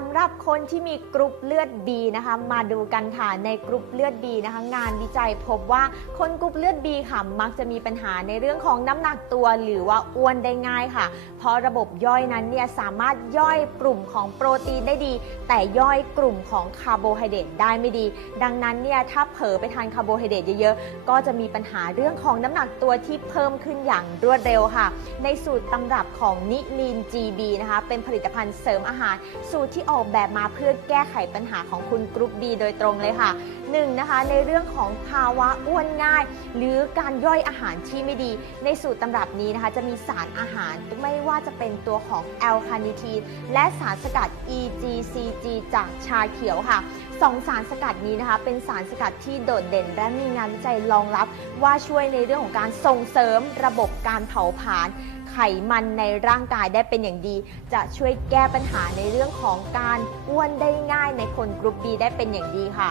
จำรับคนที่มีกรุ๊ปเลือด B นะคะ มาดูกันค่ะในกรุ๊ปเลือด B นะคะ งานวิจัยพบว่าคนกรุ๊ปเลือด B ค่ะ มักจะมีปัญหาในเรื่องของน้ำหนักตัว หรือว่าอ้วนได้ง่ายค่ะ เพราะระบบย่อยนั้นเนี่ยสามารถย่อยกลุ่มของโปรตีนได้ดี แต่ย่อยกลุ่มของคาร์โบไฮเดรตได้ไม่ดี ดังนั้นเนี่ยถ้าเผลอไปทานคาร์โบไฮเดรตเยอะๆ ก็จะมีปัญหาเรื่องของน้ำหนักตัวที่เพิ่มขึ้นอย่างรวดเร็วค่ะ ในสูตรตำรับของนิลีน GB นะคะเป็นผลิตภัณฑ์เสริมอาหารสูตรที่ออกแบบมาเพื่อแก้ไขปัญหาของคุณกรุ๊ป B โดยตรงเลยค่ะหนึ่งนะคะในเรื่องของภาวะอ้วนง่าย หรือการย่อยอาหารที่ไม่ดี ในสูตรตำรับนี้นะคะ จะมีสารอาหารไม่ว่าจะเป็นตัวของแอลคาเนิทีนและสารสกัด EGCG จากชาเขียวค่ะสองสารสกัดนี้นะคะ เป็นสารสกัดที่โดดเด่น และมีงานวิจัยรองรับ ว่าช่วยในเรื่องของการส่งเสริมระบบการเผาผลาญ ไขมันในร่างกายได้เป็นอย่างดี จะช่วยแก้ปัญหาในเรื่องของการอ้วนได้ง่ายในคนกรุ๊ป B ได้เป็นอย่างดีค่ะ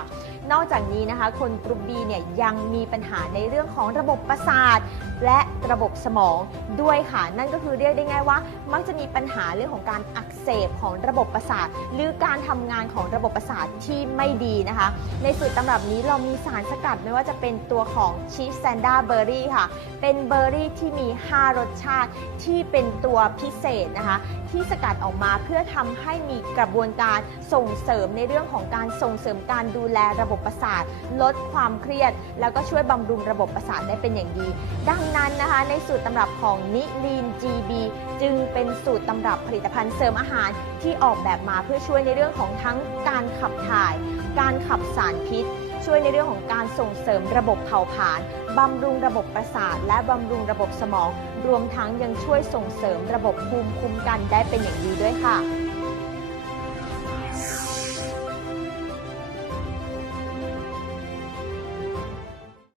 นอกจากนี้นะคะ คนกรุ๊ป B เนี่ยยังมีปัญหาในเรื่องของระบบประสาท และระบบสมองด้วยค่ะ นั่นก็คือเรียกได้ง่ายว่า มักจะมีปัญหาเรื่องของการอักเสบของระบบประสาท หรือการทำงานของระบบประสาทที่ไม่ดีนะคะ ในสูตรตำรับนี้เรามีสารสกัดไม่ว่าจะเป็นตัวของชีสแซนด้าเบอร์รี่ค่ะ เป็นเบอร์รี่ที่มี 5 รสชาติที่เป็นตัวพิเศษนะคะที่สกัดออกมาเพื่อทำให้มีกระบวนการส่งเสริมในเรื่องของการส่งเสริมการดูแลระบบประสาท ลดความเครียด แล้วก็ช่วยบำรุงระบบประสาทได้เป็นอย่างดี ดังนั้นนะคะในสูตรตำรับของนิลีน GB จึงเป็นสูตรตำรับผลิตภัณฑ์เสริมอาหารที่ออกแบบมาเพื่อช่วยในเรื่องของทั้งการขับถ่าย การขับสารพิษ ช่วยในเรื่องของการส่งเสริมระบบเผาผลาญบำรุงระบบประสาท และบำรุงระบบสมอง รวมทั้งยังช่วยส่งเสริมระบบภูมิคุ้มกันได้เป็นอย่างดีด้วยค่ะ